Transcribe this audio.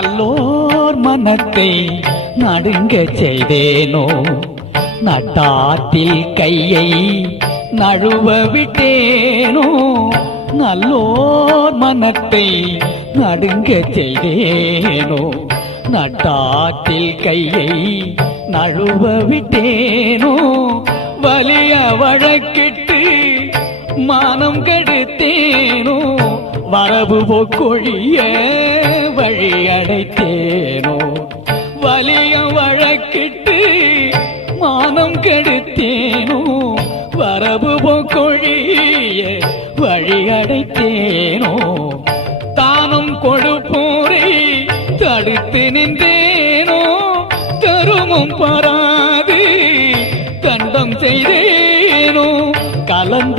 நல்லோர் மனத்தை நடுங்க செய்தேனோ, நட்டாற்றில் கையை நழுவ விட்டேனோ. நல்லோர் மனத்தை நடுங்க செய்தேனோ, நட்டாற்றில் கையை நழுவ விட்டேனோ. வலிய வழக்கிட்டு மானம் கெடுத்தேனோ, வரவு போக்கொழிய வழி அடைத்தேனோ. வலிய வழக்கிட்டு மானம் கெடுத்தேனோ, வரவு போக்கொழிய வழி அடைத்தேனோ. தானும் கொடுப்போரை தடுத்து நின்றேனோ, தருமும் பரா